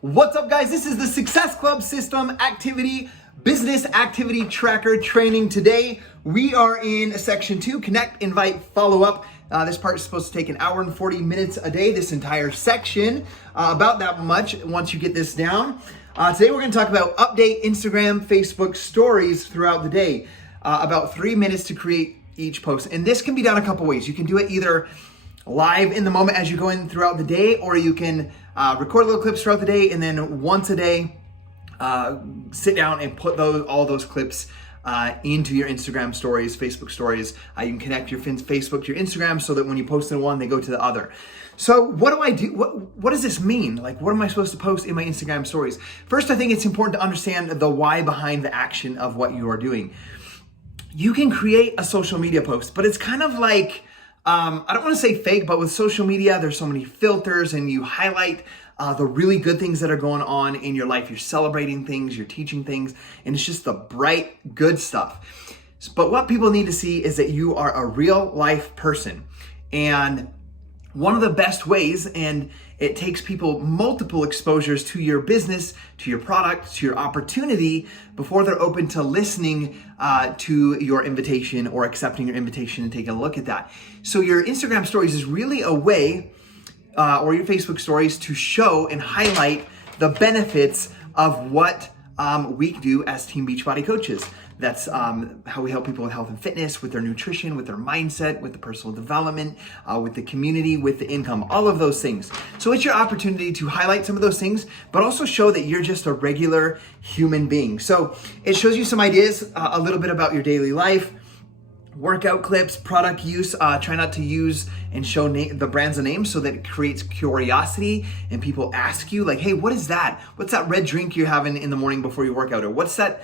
What's up, guys? This is the Success Club System Activity Business Activity Tracker training. Today, we are in section 2, connect, invite, follow up. This part is supposed to take an hour and 40 minutes a day, this entire section, about that much once you get this down. Today, we're going to talk about update Instagram, Facebook stories throughout the day. About 3 minutes to create each post. And this can be done a couple ways. You can do it either live in the moment as you go in throughout the day, or you can record little clips throughout the day, and then once a day, sit down and put all those clips into your Instagram stories, Facebook stories. You can connect your Facebook to your Instagram so that when you post in one, they go to the other. So what do I do? What does this mean? Like, what am I supposed to post in my Instagram stories? First, I think it's important to understand the why behind the action of what you are doing. You can create a social media post, but it's kind of like, I don't want to say fake, but with social media, there's so many filters and you highlight the really good things that are going on in your life. You're celebrating things, you're teaching things, and it's just the bright, good stuff. But what people need to see is that you are a real life person. And one of the best ways, and it takes people multiple exposures to your business, to your product, to your opportunity before they're open to listening to your invitation or accepting your invitation and taking a look at that. So your Instagram stories is really a way, or your Facebook stories, to show and highlight the benefits of what we do as Team Beachbody coaches. That's how we help people with health and fitness, with their nutrition, with their mindset, with the personal development, with the community, with the income, all of those things. So it's your opportunity to highlight some of those things, but also show that you're just a regular human being. So it shows you some ideas, a little bit about your daily life, workout clips, product use. Try not to use and show the brands a name so that it creates curiosity and people ask you like, hey, what is that? What's that red drink you're having in the morning before you work out? Or what's that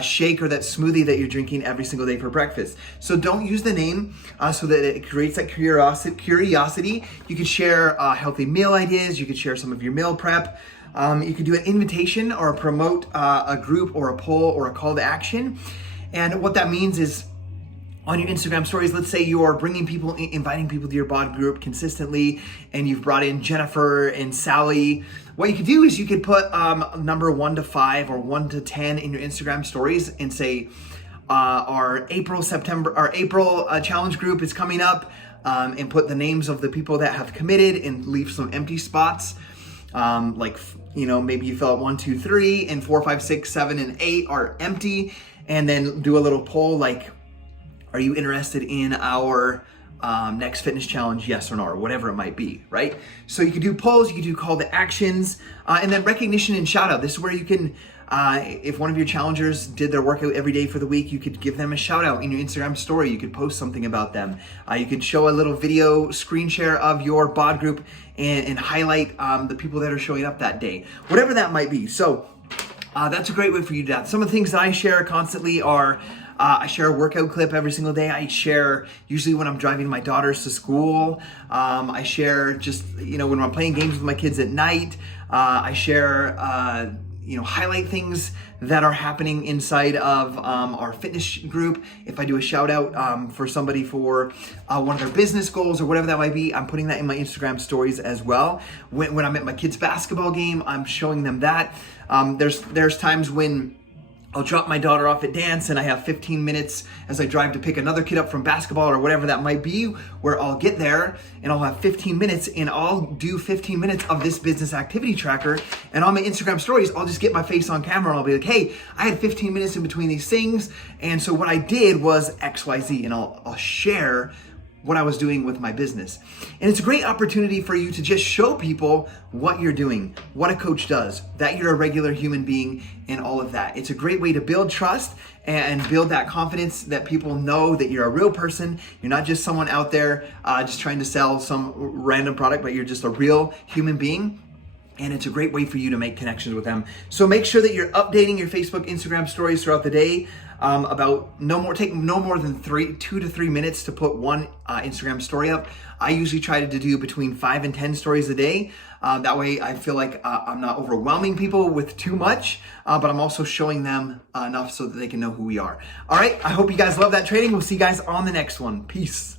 shake or that smoothie that you're drinking every single day for breakfast? So don't use the name so that it creates that curiosity. You could share healthy meal ideas. You could share some of your meal prep. You could do an invitation or promote a group or a poll or a call to action. And what that means is, on your Instagram stories, let's say you are inviting people to your bod group consistently, and you've brought in Jennifer and Sally. What you could do is you could put number 1 to 5 or 1 to 10 in your Instagram stories and say, our April challenge group is coming up, and put the names of the people that have committed and leave some empty spots. Maybe you fill out 1, 2, 3, and 4, 5, 6, 7, and 8 are empty, and then do a little poll like, are you interested in our next fitness challenge, yes or no, or whatever it might be, right? So you could do polls, you could do call to actions, and then recognition and shout out. This is where you can, if one of your challengers did their workout every day for the week, you could give them a shout out in your Instagram story. You could post something about them. You could show a little video screen share of your bod group and highlight the people that are showing up that day, whatever that might be. So that's a great way for you to do that. Some of the things that I share constantly are, I share a workout clip every single day. I share usually when I'm driving my daughters to school. I share just, when I'm playing games with my kids at night. I share, highlight things that are happening inside of our fitness group. If I do a shout out for somebody for one of their business goals or whatever that might be, I'm putting that in my Instagram stories as well. When I'm at my kids' basketball game, I'm showing them that. There's times when I'll drop my daughter off at dance and I have 15 minutes as I drive to pick another kid up from basketball or whatever that might be, where I'll get there and I'll have 15 minutes and I'll do 15 minutes of this business activity tracker. And on my Instagram stories, I'll just get my face on camera and I'll be like, hey, I had 15 minutes in between these things. And so what I did was XYZ, and I'll share what I was doing with my business. And it's a great opportunity for you to just show people what you're doing, what a coach does, that you're a regular human being, and all of that. It's a great way to build trust and build that confidence that people know that you're a real person. You're not just someone out there just trying to sell some random product, but you're just a real human being. And it's a great way for you to make connections with them. So make sure that you're updating your Facebook, Instagram stories throughout the day. Take no more than 2 to 3 minutes to put one Instagram story up. I usually try to do between 5 and 10 stories a day. That way I feel like I'm not overwhelming people with too much, but I'm also showing them enough so that they can know who we are. All right, I hope you guys love that training. We'll see you guys on the next one. Peace.